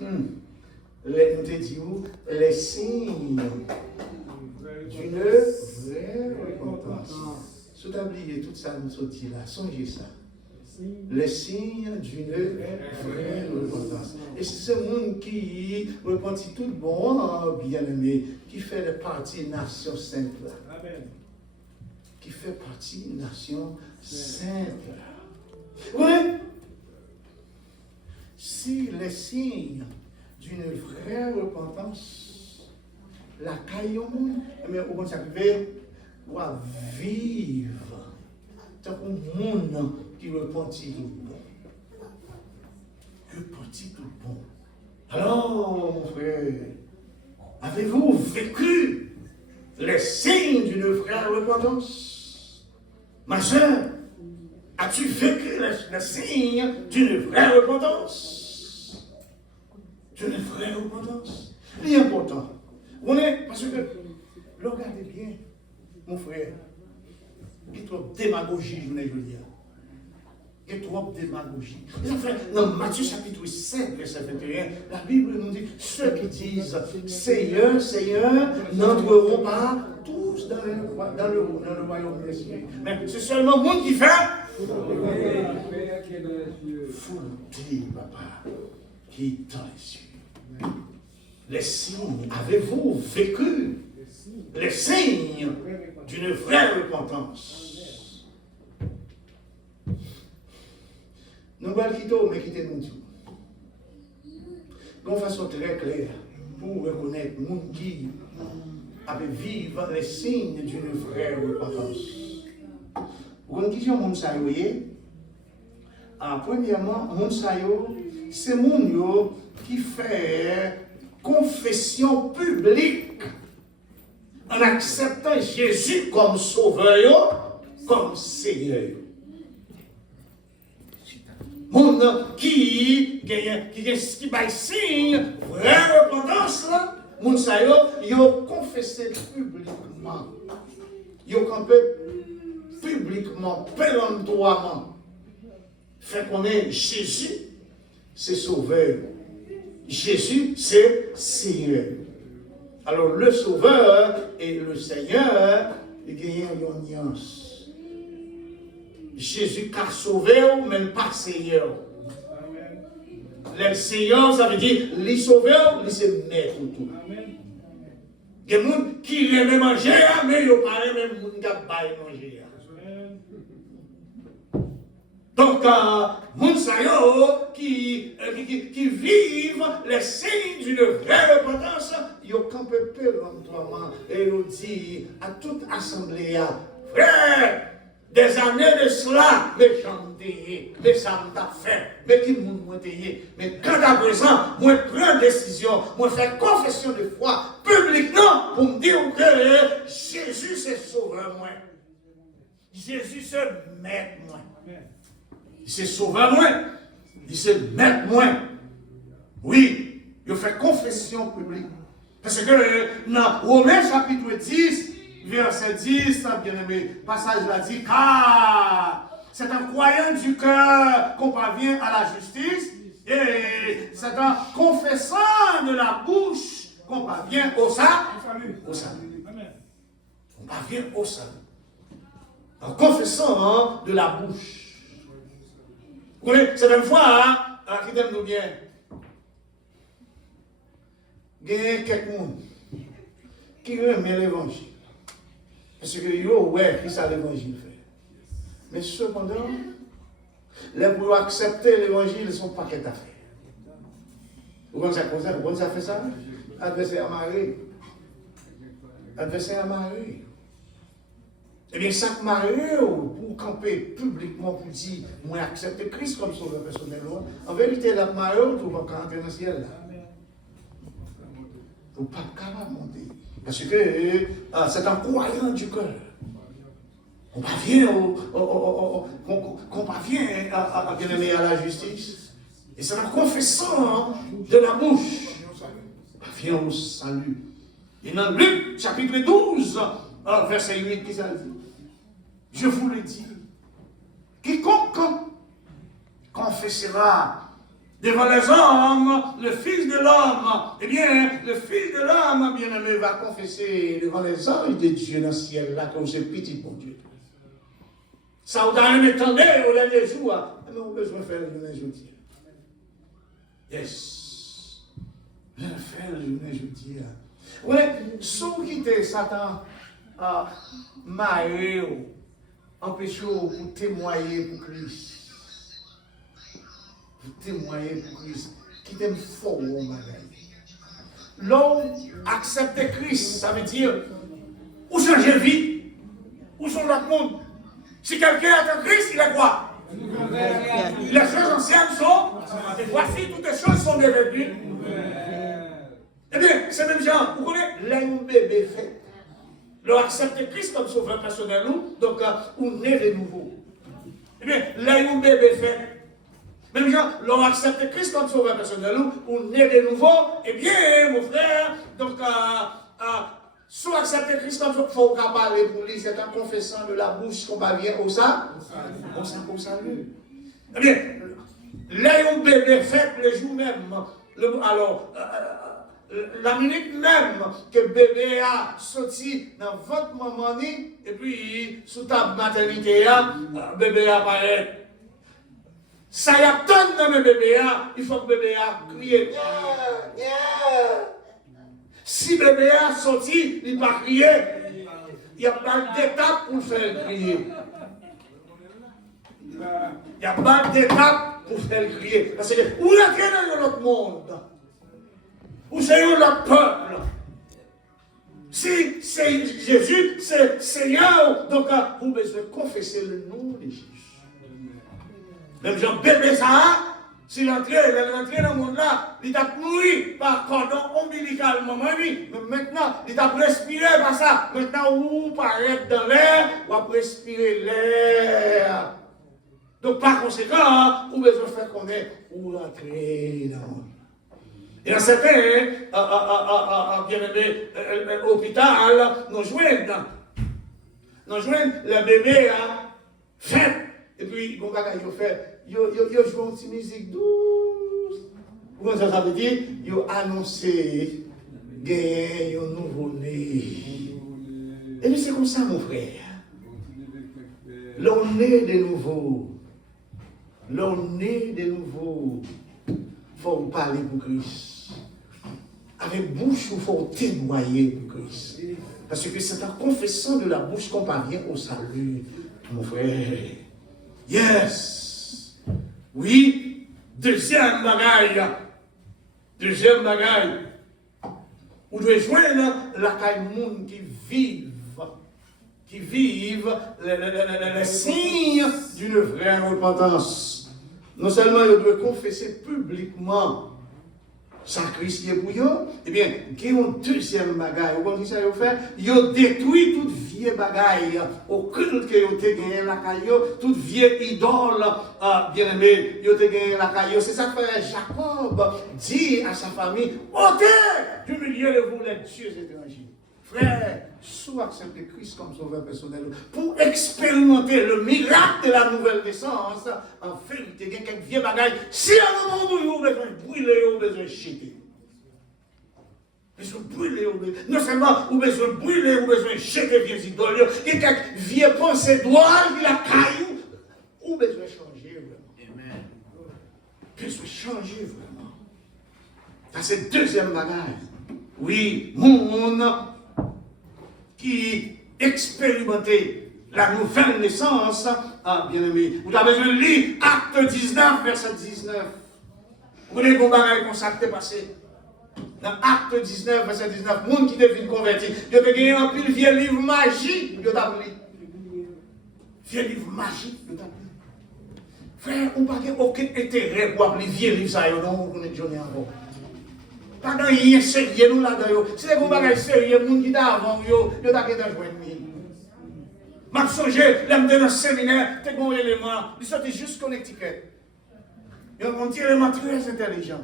Nous te disons les signes d'une vraie repentance. Si tu as oublié tout ça, nous sommes là. Songez ça. Les signes d'une vraie repentance. Et c'est ce monde qui repentit tout bon, bien-aimé, qui fait partie de la nation sainte là. Qui fait partie de la nation sainte là. Oui. Si les signes d'une vraie repentance, la caillon, mais au moins ça doit vivre tant qu'un monde qui repentit tout bon. Repentit tout bon. Alors, mon frère, avez-vous vécu les signes d'une vraie repentance? Ma soeur, as-tu vécu les signes d'une vraie repentance? D'une vraie repentance. C'est important. Vous voyez, parce que, regardez bien, mon frère, qui trop démagogie, je veux dire. Il y a trop de démagogie. Dans Matthieu chapitre 7, verset 21, la Bible nous dit, ceux qui disent Seigneur, Seigneur, n'entreront pas tous dans le royaume des cieux. Mais c'est seulement le monde qui fait. Faut le dire, papa, qui est dans les cieux. Les signes, avez-vous vécu les signes d'une vraie repentance? Nous allons quitter, mais quitter nous tout. De façon très claire, pour reconnaître le monde qui avait vivre les signes d'une vraie repentance. Pour une question, mon sayoye, premièrement, mon sayo, c'est mon qui fait confession publique en acceptant Jésus comme sauveur, comme Seigneur. Monde qui baille signe, vraie repentance, moun sa yo confessé publiquement. Yo campé publiquement, péremptoirement. Fait qu'on est Jésus, c'est sauveur. Jésus, c'est Seigneur. Alors le sauveur et le Seigneur, ils gagnent une nuance. Jésus qu'a sauvé, mais pas Seigneur. Le Seigneur, ça veut dire, les sauveurs, c'est maître tout. Il y a des gens qui aiment manger, mais ils ne parlent même pas de manger. Donc, les gens qui vivent les signes d'une vraie repentance, ils ont campé péremptoirement et ils ont dit à toute assemblée, frère, des années de cela, mais chanter, mais ça m'a fait, mais qui m'a payé. Mais quand à présent, moi prends décision, moi fais confession de foi publiquement pour me dire que Jésus c'est sauveur moi. Jésus c'est maître moi. Il c'est sauveur moi. Il c'est maître moi. Oui, je fais confession publique. Parce que dans Romains chapitre 10, verset 10, bien-aimé, passage là dit, car c'est en croyant du cœur qu'on parvient à la justice, et c'est en confessant de la bouche qu'on parvient au salut. Au salut. On parvient au salut. En confessant de la bouche. Vous connaissez, c'est une fois, qui donne nous bien. Il y a quelqu'un qui remet l'évangile. Parce que yo, ouais, qui ça l'évangile fait. Mais cependant, les pour accepter l'évangile, ils ne sont pas qu'à faire. Vous connaissez ça? Vous connaissez ça fait ça? Adversaire amarré. Adversaire amarré. Eh bien, ça marre pour camper publiquement pour dire, moi, accepter Christ comme sauveur personnel. En vérité, la marre, tu vas entrer dans le ciel. Vous pas capable de monter. Parce que c'est en croyant du cœur. On parvient à la justice. Et c'est en confessant de la bouche. On parvient au salut. Et dans Luc, chapitre 12, verset 8, qui ça dit? Je vous le dis. Quiconque confessera devant les hommes, le Fils de l'homme, eh bien, le Fils de l'homme, bien-aimé, va confesser devant les anges de Dieu dans le ciel, là, comme c'est petit pour Dieu. Ça, vous allez m'étendre au dernier jour, mais on a besoin de faire le journée jeudi. Yes. Je vais faire le journée jeudi. Oui, sous quitter Satan, Maël, empêchez-vous pour témoigner pour Christ. Vous témoignez pour Christ, qui t'aime fort au bagage. L'homme accepter Christ, ça veut dire, ou changer vie, ou changer le monde. Si quelqu'un attend Christ, il est quoi? Les choses anciennes sont, et voici toutes les choses sont devenues. Eh bien, c'est même genre, vous connaissez, l'un bébé fait. L'on accepte Christ comme sauveur personnel, donc on naît de nouveau. Eh bien, l'un bébé fait. Même gens, l'on accepte Christ comme sauveur personnel, on est de nouveau, eh bien, mon frère, donc, si on accepte Christ comme sauveur, il faut qu'on parle pour lui, c'est en confessant de la bouche qu'on parvient au salut. Au salut. Eh bien, là, un bébé fait le jour même. Alors, la minute même que le bébé a sorti dans votre maman, et puis sous ta maternité, le bébé apparaît. Ça y a tant dans le bébé, il faut que le bébé a crié. Si le bébé a sorti, il va crier. Il n'y a pas d'étape pour faire crier. Il n'y a pas d'étape pour faire crier. Parce que vous entrez dans notre monde. Vous êtes notre peuple. Si c'est Jésus, c'est Seigneur, donc vous devez confesser le nom de Jésus. Même Jean bébé ça, s'il entre dans le monde là, il t'a nourri par cordon ombilical, maman, oui. Mais maintenant, il t'a respiré par ça. Maintenant, vous paraît dans l'air, vous respirer l'air. Donc, par conséquent, vous devez faire connaître où entrer dans le monde. Et dans certains, bien-aimé, hôpital, nous joignent le bébé fait. Et puis, bon bagage, il fait, il joue une petite musique douce. Comment ça veut dire? Il a annoncé gagner un nouveau-né. Et puis, c'est comme ça, mon frère. L'on est de nouveau. L'on est de nouveau. Il faut parler pour Christ. Avec bouche, il faut témoigner pour Christ. Parce que c'est en confessant de la bouche qu'on parvient au salut, mon frère. Yes! Oui, deuxième bagaille. Vous devez joindre la caille monde qui vivent les signes d'une vraie repentance. Non seulement ils doivent confesser publiquement sans Christ pour eux, eh bien, il y a une deuxième bagaille. Vous comprenez ça, ils fait? Ils détruisent toute vieille bagaille, au culte que ils ont gagné la caillou, toute vieille idole, bien aimé, ils ont gagné la caillou. C'est ça que frère Jacob dit à sa famille, ôtez du milieu de vous les dieux étrangers. Frère, soit accepter Christ comme sauveur personnel pour expérimenter le miracle de la nouvelle naissance. En vérité, il y a quelques vieux bagages. Si à un moment où vous avez besoin de brûler, vous avez besoin de jeter. Non seulement vous avez besoin de brûler, vous avez besoin de jeter les vieux idoles. Il y a quelques vieux pensées droits, il y a cailloux. Vous avez besoin de changer vraiment. Amen. Vous avez besoin de changer vraiment. Ça, c'est le deuxième bagage. Oui, monde qui expérimentait la nouvelle naissance, bien aimé. Vous avez besoin de lire Acte 19, verset 19. Vous voyez comment comme ça qui est passé. Dans Acte 19, verset 19, monde qui devient converti. Il y a gagné un pile vieux livre magique, il y a vieux livre magique, il y a frère, on n'a pas aucun intérêt pour appeler vieux livre ça, non, on est journée avant. Pas de rien sérieux nous là-dedans. Si les bagages sérieux, les gens qui étaient avant, ils ont été joints. Je me souviens, là, dans le séminaire, tu as un élément, ils sont juste connectés. Ils ont un petit élément très intelligent.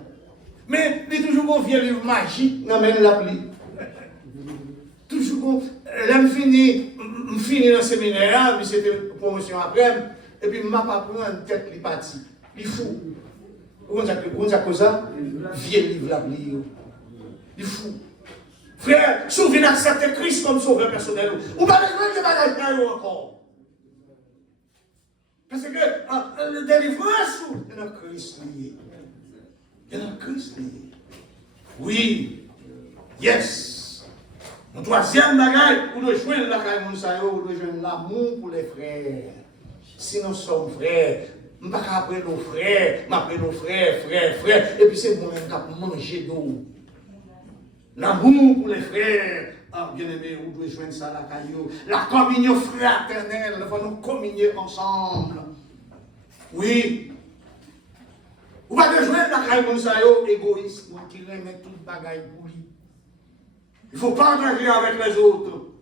Mais il y a toujours un vieux livre magique dans l'appli. Toujours, là, je finis dans le séminaire, mais c'était une promotion après, et puis je ne m'a pas pris en tête les parties. Il faut. Vous avez ça? Vieux livre l'appli. Il faut. Frère, si vous venez accepter Christ comme sauveur personnel, vous n'avez pas besoin de bagages encore. Parce que le délivrance, il y a Christ lié. Il y a Christ lié. Oui. Yes. Mon troisième bagage, vous devez joindre la caille Mounsayo, vous devez joindre l'amour pour les frères. Si nous sommes frères, je ne vais pas appeler nos frères, je m'appelle nos frères, et puis c'est moi-même qui vais manger d'eau. L'amour pour les frères, bien aimé, vous devez joindre ça à la caillou. La communion fraternelle, il faut nous communier ensemble. Oui. Vous devez joindre la caillou, égoïsme, qui remet tout le bagaille pour lui. Il ne faut pas partager avec les autres.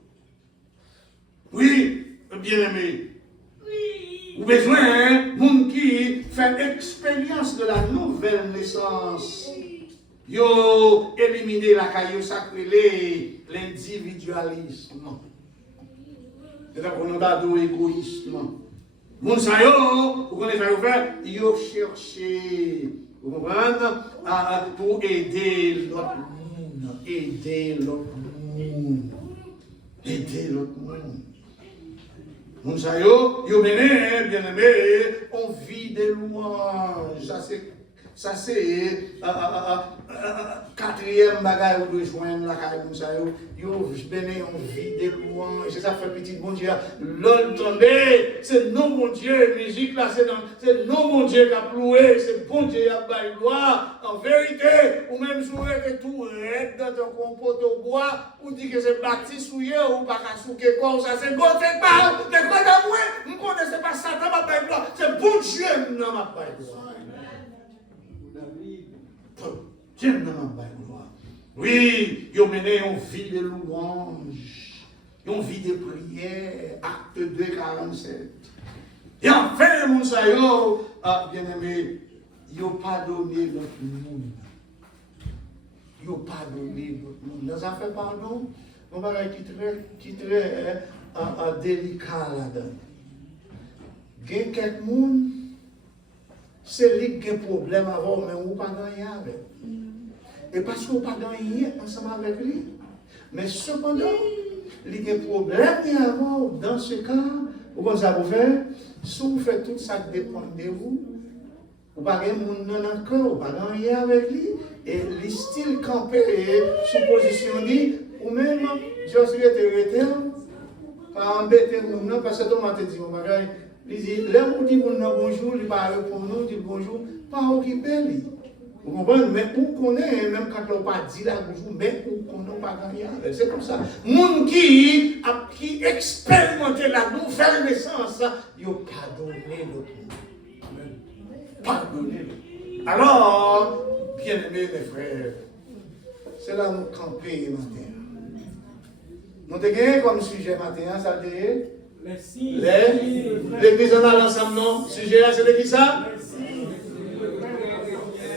Oui, bien aimé. Vous avez besoin d'un monde qui fait l'expérience de la nouvelle naissance. Yo éliminer la caillou sacrée, l'individualisme. C'est-à-dire qu'on a d'égoïsme. Moun sa yo, vous connaissez ça, vous faire, yo cherché, vous comprenez, pour aider l'autre monde, aider l'autre monde, aider l'autre monde. Moun sa yo mené, bien aimé, on vit des louanges, ça c'est quatrième bagage où rejoindre la carrière comme ça, yo béné on vit des louanges, c'est ça fait petit bon Dieu. L'entendez, c'est non mon Dieu, musique là c'est non mon Dieu qui a ploué, c'est bon Dieu qui a baillé gloire. En vérité, ou même jouer que tout raide dans ton compote au bois, ou dit que c'est bâti souillé ou pas qu'à souquer comme ça, c'est bon, c'est pas, c'est quoi d'amour, nous connaissons pas Satan m'a baillé gloire, c'est bon Dieu non m'a baillé gloire. Dieu n'a pas gloire. Oui, il a mené une vie de louange, une vie de prière, acte 2, 47. Et enfin, mon sayo, bien aimé, il n'a pas donné notre monde. Il n'a pas donné notre monde. Nous avons fait pardon, on va qui est très délicat là-dedans. Il y a quelques monde. C'est lui qui a un problème avant, mais on ne peut pas gagner avec. Et parce qu'on ne peut pas gagner ensemble avec lui. Mais cependant, il y a un problème avant, dans ce cas, vous allez faire, si vous faites tout ça qui dépend de vous, vous ne pouvez pas gagner encore, vous ne pouvez pas gagner avec lui. Et le style campé, sous position dit, ou même, je suis arrêté, pas embêter mon parce que tout le monde dit, il dit, là où dit bonjour, il va répondre, il dit bonjour, pas occuper lui. Vous comprenez? Mais où connaît, même quand on ne pas dit là bonjour, mais où qu'on n'a pas gagné. C'est comme ça. Moun qui expérimente la nouvelle naissance, il n'a pas donné l'autre monde. Pardonnez. Alors, bien aimés mes frères, c'est là nous camper matin. Nous avons gagné comme sujet matin, ça veut dire l'église en a l'ensemble, non? Sujet là, c'est de qui ça?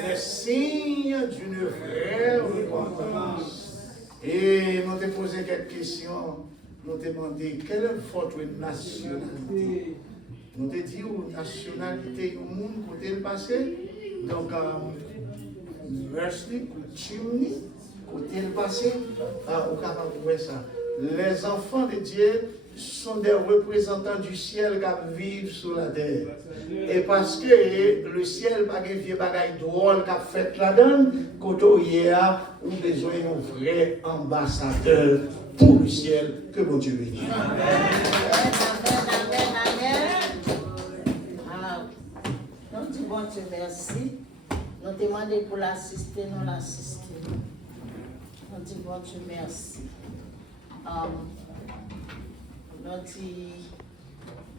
Les signes d'une vraie repentance. Et nous avons posé quelques questions. Nous avons demandé quelle est votre nationalité? Nous avons dit nationalité au monde côté le passé. Donc, merci, chimney, côté le passé. Au capable de voir ça. Les enfants de Dieu sont des représentants du ciel qui vivent sur la terre. Et parce que le ciel n'a pas de vieux bagaille drôle qui a fait là-dedans, quand il y a besoin d'un vrai ambassadeur pour le ciel. Que mon Dieu bénisse. Amen. Nous disons bon Dieu merci. Nous demandons pour l'assister, nous l'assister. Nous disons bon Dieu merci. Nous disons